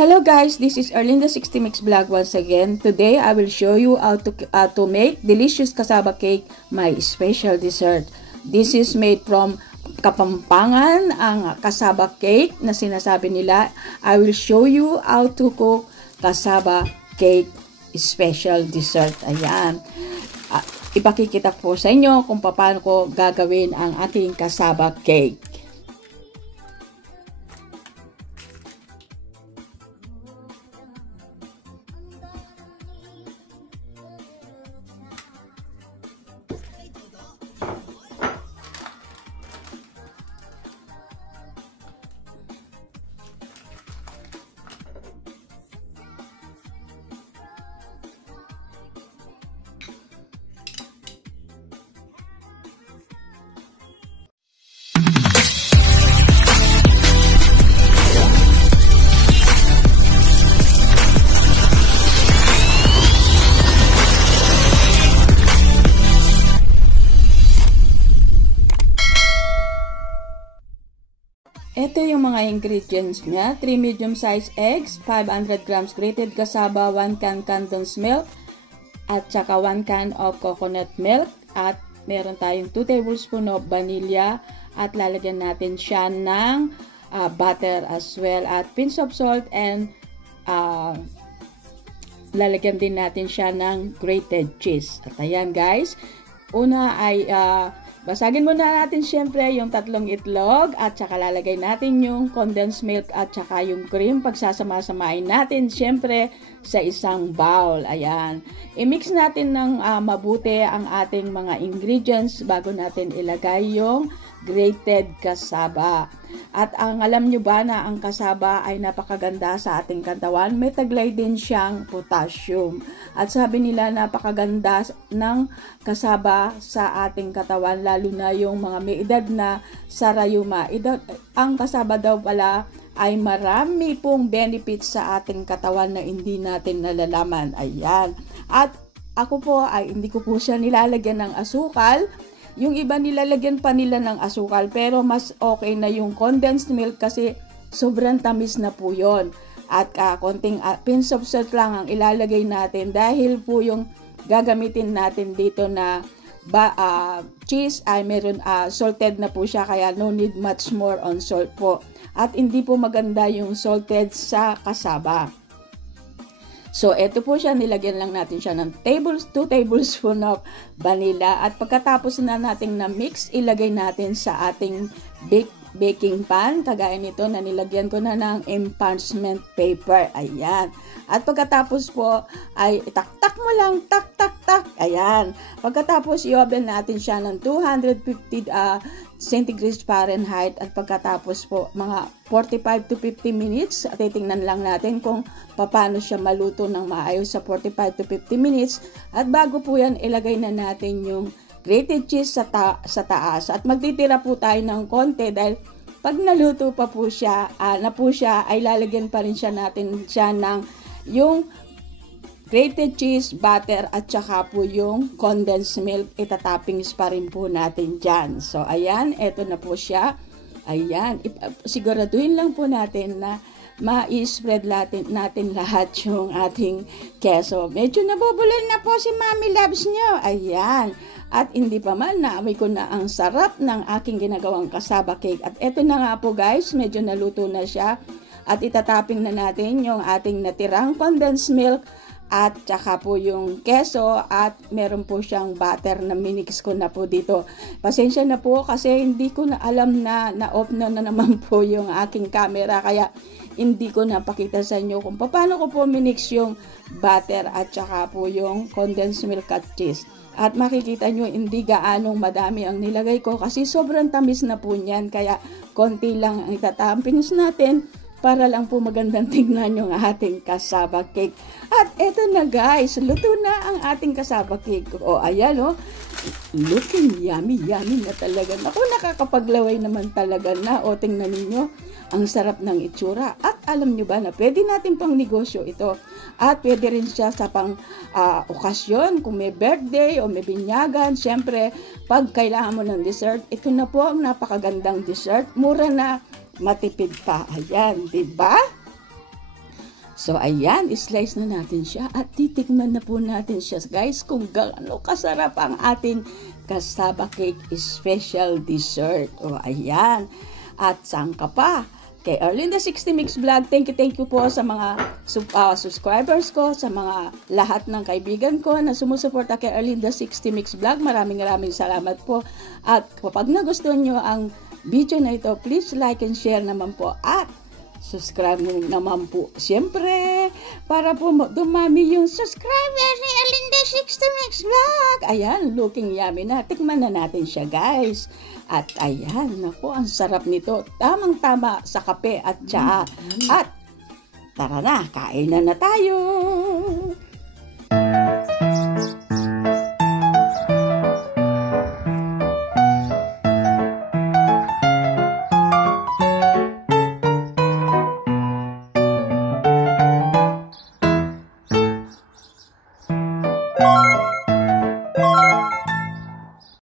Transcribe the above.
Hello guys, this is Erlinda 60 Mix Vlog once again. Today I will show you how to make delicious cassava cake, my special dessert. This is made from Kapampangan, ang cassava cake na sinasabi nila. I will show you how to cook cassava cake special dessert. Ayan. Ipakikita po sa inyo kung paano ko gagawin ang ating cassava cake. Ito yung mga ingredients niya. 3 medium-sized eggs, 500 grams grated cassava, 1 can condensed milk, at saka 1 can of coconut milk. At meron tayong 2 tablespoons of vanilla. At lalagyan natin siya ng butter as well. At pinch of salt and lalagyan din natin siya ng grated cheese. At ayan guys. Una ay basagin muna natin syempre yung 3 itlog at saka lalagay natin yung condensed milk at saka yung cream. Pagsasama-samain natin syempre sa isang bowl. Ayan. I-mix natin ng mabuti ang ating mga ingredients bago natin ilagay yung grated cassava. At alam nyo ba na ang cassava ay napakaganda sa ating katawan? May taglay din siyang potassium. At sabi nila napakaganda ng cassava sa ating katawan, lalo na yung mga may edad na sa rayuma. Ang cassava daw pala ay marami pong benefits sa ating katawan na hindi natin nalalaman. Ayan. At ako po ay hindi ko po siya nilalagyan ng asukal. Yung iba nilalagyan pa nila ng asukal, pero mas okay na yung condensed milk kasi sobrang tamis na po yun. At konting pinch of salt lang ang ilalagay natin dahil po yung gagamitin natin dito na cheese ay meron salted na po siya, kaya no need much more on salt po. At hindi po maganda yung salted sa cassava. So, ito po siya, nilagyan lang natin siya ng 2 tablespoons of vanilla. At pagkatapos na natin na mix, ilagay natin sa ating baking pan. Kagaya nito na nilagyan ko na ng parchment paper. Ayan. At pagkatapos po, ay itaktak mo lang, tak, tak, tak. Ayan. Pagkatapos, i-oven natin siya ng 250 centigrade Fahrenheit. At pagkatapos po, mga 45 to 50 minutes. At titingnan lang natin kung paano siya maluto ng maayos sa 45 to 50 minutes. At bago po yan, ilagay na natin yung grated cheese sa taas. At magtitira po tayo ng konti dahil pag naluto pa po siya, ay lalagyan pa rin natin siya ng yung grated cheese, butter, at saka po yung condensed milk. Itatoppings pa rin po natin dyan. So, ayan, eto na po siya. Ayan, siguraduhin lang po natin na ma-spread natin lahat yung ating keso. Medyo nabubulan na po si Mommy Loves nyo. Ayan. At hindi pa man, naamoy ko na ang sarap ng aking ginagawang cassava cake. At eto na nga po guys, medyo naluto na siya. At itatopping na natin yung ating natirang condensed milk at saka po yung keso at meron po siyang butter na minix ko na po dito. Pasensya na po kasi hindi ko na alam na na-off na naman po yung aking camera, kaya hindi ko napakita sa inyo kung paano ko po minix yung butter at saka po yung condensed milk at cheese. At makikita nyo hindi gaanong madami ang nilagay ko kasi sobrang tamis na po niyan, kaya konti lang ang itatampings natin para lang po magandang tingnan yung ating cassava cake. At eto na guys, luto na ang ating cassava cake. O ayan o, looking yummy na talaga. Naku, nakakapaglaway naman talaga na. O tingnan ninyo, ang sarap ng itsura. At alam nyo ba na pwede natin pang negosyo ito. At pwede rin siya sa pang okasyon, kung may birthday o may binyagan. Siyempre, pag kailangan mo ng dessert, ito na po ang napakagandang dessert. Mura na, matipid pa. Ayan, diba? So, ayan, slice na natin siya at titikman na po natin siya, guys, kung gaano kasarap ang ating cassava cake special dessert. O, ayan. At saan ka pa? Kay Erlinda 60 Mix Vlog, thank you po sa mga subscribers ko, sa mga lahat ng kaibigan ko na sumusuporta kay Erlinda 60 Mix Vlog. Maraming salamat po. At kapag nagustuhan nyo ang video na ito, please like and share naman po. At subscribe mo naman po. Siyempre, para po dumami yung subscriber ni Erlinda 60 Mix Vlog. Ayan, looking yummy na. Tikman na natin siya, guys. At ayan, naku, ang sarap nito. Tamang-tama sa kape at tsaa. At tara na, kain na tayo.